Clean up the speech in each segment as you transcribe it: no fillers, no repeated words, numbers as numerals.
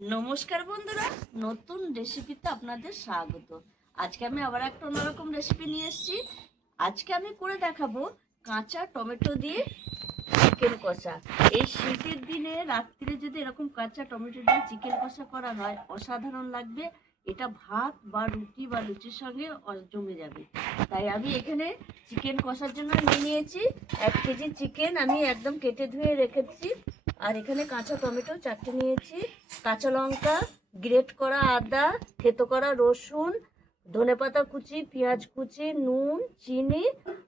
নমস্কার বন্ধুরা, নতুন রেসিপিতে আপনাদের স্বাগত। আজকে আমি আবার একটা অন্যরকম রেসিপি নিয়ে এসেছি। আজকে আমি করে দেখাবো কাঁচা টমেটো দিয়ে চিকেন কষা। এই শীতের দিনে রাত্রিরে যদি এরকম কাঁচা টমেটো দিয়ে চিকেন কষা করা হয়, অসাধারণ লাগবে। এটা ভাত বা রুটি বা লুচির সঙ্গে জমে যাবে। তাই আমি এখানে চিকেন কষার জন্য নিয়ে নিয়েছি 1 কেজি চিকেন। আমি একদম কেটে ধুয়ে রেখেছি। আর এখানে কাঁচা টমেটো 4টে নিয়েছি, কাঁচা লঙ্কা, গ্রেট করা আদা, থেতো করা রসুন, ধনেপাতা কুচি, পেঁয়াজ কুচি, নুন, চিনি।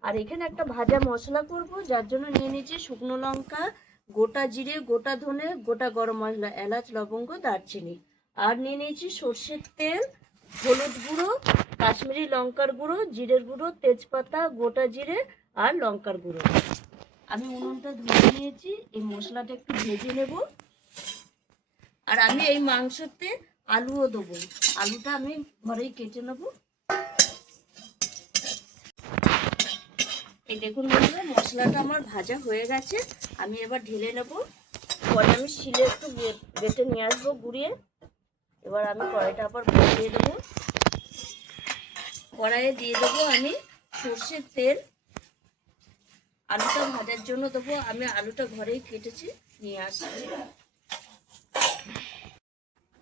আর এখানে একটা ভাজা মশলা করব, যার জন্য নিয়ে নিয়েছি শুকনো লঙ্কা, গোটা জিরে, গোটা ধনে, গোটা গরম মশলা, এলাচ, লবঙ্গ, দারচিনি। আর নিয়ে নিয়েছি সর্ষের তেল, হলুদ গুঁড়ো, কাশ্মীরি লঙ্কার গুঁড়ো, জিরের গুঁড়ো, তেজপাতা, গোটা জিরে আর লঙ্কার গুঁড়ো। আমি উনুনটা ধরে নিয়েছি। এই মশলাটা একটু ভেজে নেব। আর আমি এই মাংসতে আলুও দেবো। আলুটা আমি ঘরেই কেটে নেব। এই দেখুন বন্ধুরা, মশলাটা আমার ভাজা হয়ে গেছে। আমি এবার ঢেলে নেব। পরে আমি শিলে একটু বেটে নিয়ে আসবো গুঁড়িয়ে। এবার আমি কড়াইটা আবার বসিয়ে দেবো। কড়াইয়ে দিয়ে দেবো আমি সর্ষের তেল। আলুটা ভাজার জন্য দেবো। আমি আলুটা ঘরেই কেটেছি, নিয়ে আসছি।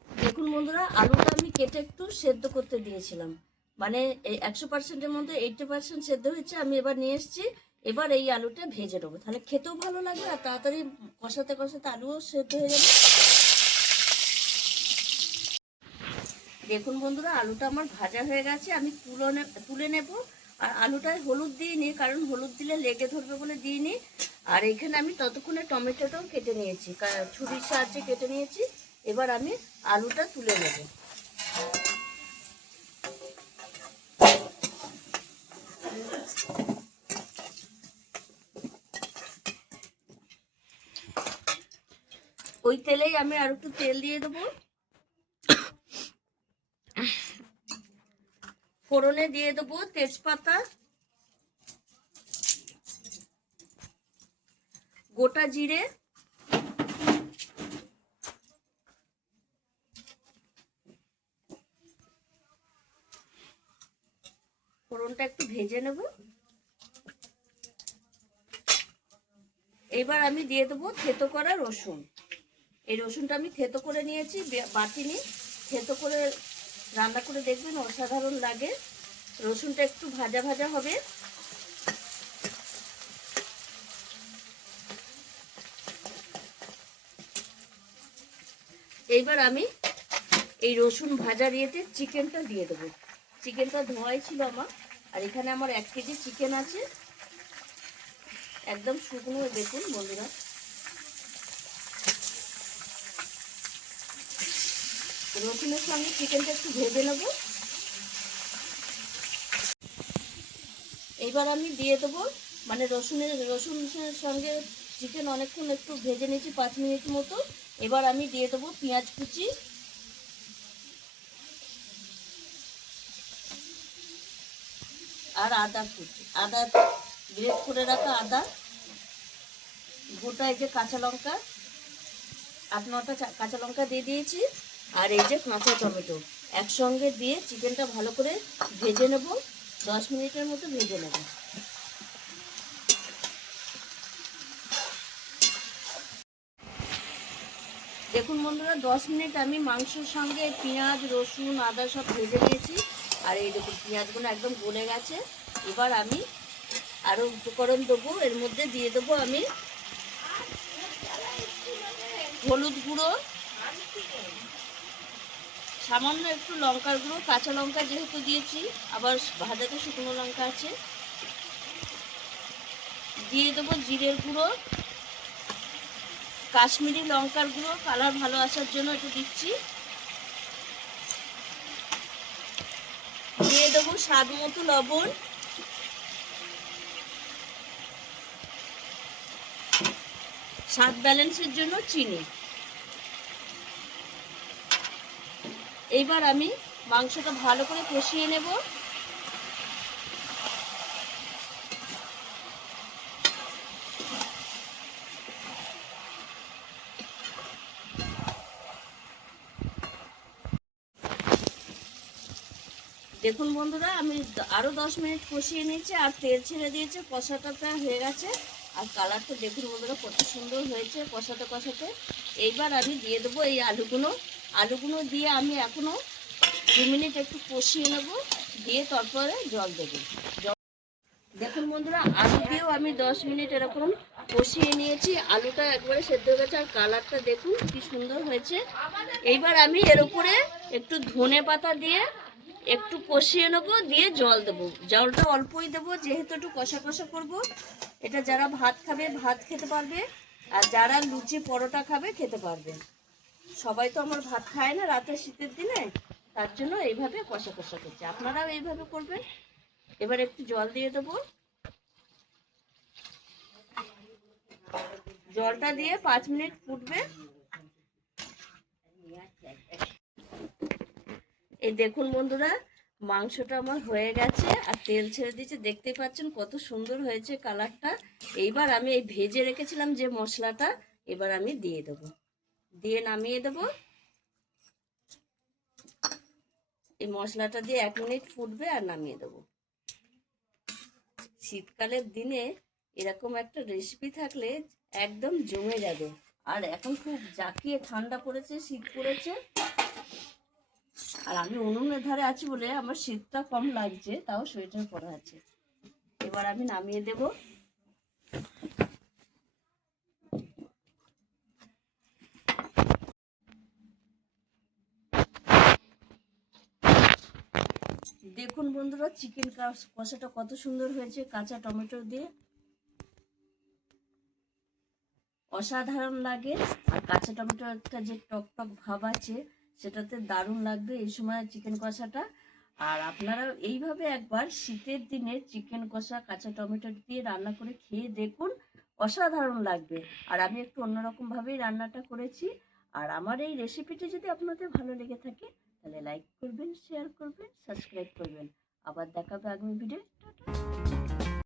দেখুন বন্ধুরা, আলুটা আমি কেটে একটু সেদ্ধ করতে দিয়েছিলাম। মানে এই 100%-এর মধ্যে 80% সেদ্ধ হয়েছে। আমি এবার নিয়ে এসেছি। এবার এই আলুটা ভেজে নেবো, তাহলে খেতেও ভালো লাগবে আর তাড়াতাড়ি কষাতে কষাতে আলুও সেদ্ধ হয়ে যাবে। দেখুন বন্ধুরা, আলুটা আমার ভাজা হয়ে গেছে। আমি তুলে নেব। আর আলুটায় হলুদ দিইনি, কারণ হলুদ দিলে লেগে ধরবে বলে দিইনি। আর এখানে আমি ততক্ষণে টমেটোটাও কেটে নিয়েছি, ছুরির সাহায্যে কেটে নিয়েছি। এবার আমি আলুটা তুলে নেব। ওই তেলেই আমি আর একটু তেল দিয়ে দেবো। ফোড়নে দিয়ে দেবো তেজপাতা, গোটা জিরে, ফোড়নটা একটু ভেজে নেব। এবার আমি দিয়ে দেবো থেতো করা রসুন। এই রসুনটা আমি থেতো করে নিয়েছি, বাটিনি। থেতো করে রান্না করে দেখবেন, অসাধারণ লাগে। রসুনটা একটু ভাজা ভাজা হবে। এইবার আমি এই রসুন ভাজার ইয়েতে চিকেনটা দিয়ে দেবো। চিকেনটা ধোয়াই ছিল আমার। আর এখানে আমার 1 কেজি চিকেন আছে, একদম শুকনো। দেখুন বন্ধুরা, রসুনের সঙ্গে চিকেনটা একটু ভেজে নেব। এইবার আমি দিয়ে দেবো, মানে রসুনের সঙ্গে চিকেন অনেকক্ষণ একটু ভেজে নিয়েছি, 5 মিনিট মতো। এবার আমি দিয়ে দেবো পেঁয়াজ কুচি আর আদা কুচি, আদা গ্রেট করে রাখা আদা, গোটা এই যে কাঁচা লঙ্কা, 8-9টা কাঁচা লঙ্কা দিয়ে দিয়েছি। আর এই যে কাঁচা টমেটো একসঙ্গে দিয়ে চিকেনটা ভালো করে ভেজে নেব। 10 মিনিটের মতো ভেজে নেব। দেখুন বন্ধুরা, 10 মিনিট আমি মাংসের সঙ্গে পেঁয়াজ, রসুন, আদা সব ভেজে নিয়েছি। আর এই দেখুন পেঁয়াজগুলো একদম গলে গেছে। এবার আমি আরও উপকরণ দেবো। এর মধ্যে দিয়ে দেবো আমি হলুদ গুঁড়ো, সামান্য একটু লঙ্কার গুঁড়ো, কাঁচা লঙ্কা যেহেতু দিয়েছি, আবার ভাজাতে শুকনো লঙ্কা আছে। দিয়ে দেবো জিরের গুঁড়ো, কাশ্মীরি লঙ্কার গুঁড়ো, কালার ভালো আসার জন্য একটু দিচ্ছি। দিয়ে দেবো স্বাদ মতো লবণ। স্বাদ ব্যালেন্সের জন্য চিনি। এইবার আমি মাংসটা ভালো করে কষিয়ে নেব। দেখুন বন্ধুরা, আমি আরও 10 মিনিট কষিয়ে নিয়েছি আর তেল ছেড়ে দিয়েছে, কষাটা হয়ে গেছে। আর কালারটা দেখুন বন্ধুরা কত সুন্দর হয়েছে কষাতে কষাতে। এইবার আমি দিয়ে দেবো এই আলুগুলো দিয়ে আমি এখনও 2 মিনিট একটু কষিয়ে নেব, দিয়ে তারপরে জল দেবো। দেখুন বন্ধুরা, আলু দিয়েও আমি 10 মিনিট এরকম কষিয়ে নিয়েছি। আলুটা একবারে সেদ্ধ হয়ে গেছে আর কালারটা দেখুন কি সুন্দর হয়েছে। এইবার আমি এর উপরে একটু ধনে পাতা দিয়ে একটু কষিয়ে নেবো, দিয়ে জল দেবো। জলটা অল্পই দেবো, যেহেতু একটু কষা কষা করবো। এটা যারা ভাত খাবে ভাত খেতে পারবে, আর যারা লুচি পরোটা খাবে খেতে পারবে। সবাই তো আমার ভাত খায় না রাতে শীতের দিনে, তার জন্য এইভাবে কষা কষা করছে, আপনারাও এইভাবে করবেন। এবার একটু জল দিয়ে দেবো, জলটা দিয়ে 5 মিনিট ফুটবে। এই দেখুন বন্ধুরা, মাংসটা আমার হয়ে গেছে আর তেল ছেড়ে দিয়েছে, দেখতে পাচ্ছেন কত সুন্দর হয়েছে কালারটা। এইবার আমি এই ভেজে রেখেছিলাম যে মশলাটা, এবার আমি দিয়ে দেবো, দিয়ে নামিয়ে দেবো। এই মশলাটা দিয়ে 1 মিনিট ফুটবে আর নামিয়ে দেবো। শীতকালের দিনে এরকম একটা রেসিপি থাকলে একদম জমে যাবে। আর এখন খুব জাঁকিয়ে ঠান্ডা পড়েছে, শীত পড়েছে, আর আমি উনুনের ধারে আছি বলে আমার শীতটা কম লাগছে, তাও সোয়েটার পরা আছে। এবার আমি নামিয়ে দেব। দেখুন বন্ধুরা, চিকেন কষাটা কত সুন্দর হয়েছে কাঁচা টমেটো দিয়ে, অসাধারণ লাগে। আর কাঁচা টমেটো একটা যে টক টক ভাব আছে, সেটাতে দারুণ লাগবে এই সময় চিকেন কষাটা। আর আপনারা এইভাবে একবার শীতের দিনে চিকেন কষা কাঁচা টমেটো দিয়ে রান্না করে খেয়ে দেখুন, অসাধারণ লাগবে। আর আমি একটু অন্যরকম ভাবেই রান্নাটা করেছি। আর আমার এই রেসিপিটি যদি আপনাদের ভালো লেগে থাকে তাহলে লাইক করবেন, শেয়ার করবেন, সাবস্ক্রাইব করবেন। আবার দেখাবে আগামী ভিডিও।